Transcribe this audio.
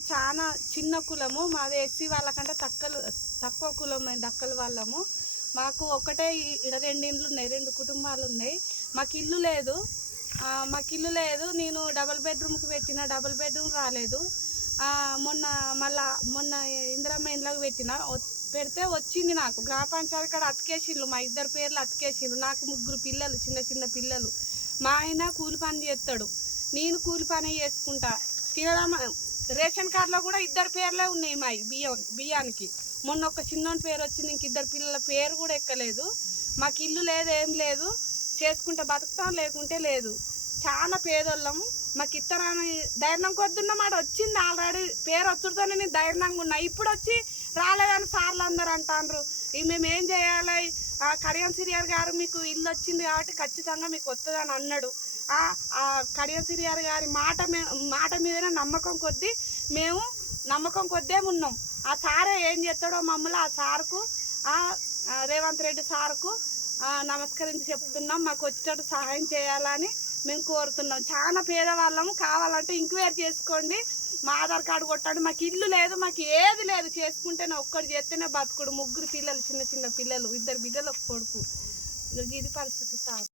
చాలా చిన్న కులము మాది. ఎస్సీ వాళ్ళకంటే తక్కువ కులం దక్కల వాళ్ళము. మాకు ఒకటే ఇక్కడ 2 ఇండ్లు ఉన్నాయి, 2 కుటుంబాలు ఉన్నాయి. మాకు ఇల్లు లేదు. నేను డబుల్ బెడ్రూమ్కి పెట్టిన, డబుల్ బెడ్రూమ్ రాలేదు. మొన్న ఇందిరమ్మ ఇండ్లకు పెడితే వచ్చింది. నాకు గ్రామ పంచాయతీ కాడ అతికేసిండ్రు, మా 2 పేర్లు అతికేసిండ్రు. నాకు 3 పిల్లలు, చిన్న పిల్లలు. మా ఆయన కూలి పని చేస్తాడు, నేను కూలి పని చేసుకుంటా. తినడం రేషన్ కార్డులో కూడా 2 పేర్లే ఉన్నాయి మా బియ్యానికి. మొన్న ఒక చిన్నోని పేరు వచ్చింది, ఇంక 2 పిల్లల పేరు కూడా ఎక్కలేదు. మాకు ఇల్లు లేదు, ఏం లేదు. చేసుకుంటే బతుకుతాం, లేకుంటే లేదు. చాలా పేదోళ్ళము. మాకు ఇతరాని ధైర్యం కొద్దున్నా మాట వచ్చింది. ఆల్రెడీ పేరు వచ్చుడుతోనే నేను ధైర్యంగా ఉన్నా. ఇప్పుడు వచ్చి రాలేదని సార్లు అందరు అంటారు. మేము ఏం చేయాలి? కడియం సిరియార్ గారు మీకు ఇల్లు వచ్చింది కాబట్టి ఖచ్చితంగా మీకు వస్తుందని అన్నాడు. కడియం సిరియార్ గారి మాట మీదనే నమ్మకం కొద్దే ఉన్నాం. ఆ సారే ఏం చేస్తాడో మమ్మల్ని ఆ సార్కు, రేవంత్ రెడ్డి సార్కు నమస్కరించి చెప్తున్నాం. మాకు వచ్చేటట్టు సహాయం చేయాలని మేము కోరుతున్నాం. చాలా పేదవాళ్ళము. కావాలంటే ఎంక్వైరీ చేసుకోండి, మా ఆధార్ కార్డు కొట్టండి. మాకు ఇల్లు లేదు, మాకు ఏది లేదు. చేసుకుంటేనే ఒక్కడు చేస్తేనే బతుకుడు. 3 పిల్లలు, చిన్న పిల్లలు, 2 బిడ్డలు, ఒక కొడుకు. ఇది పరిస్థితి సార్.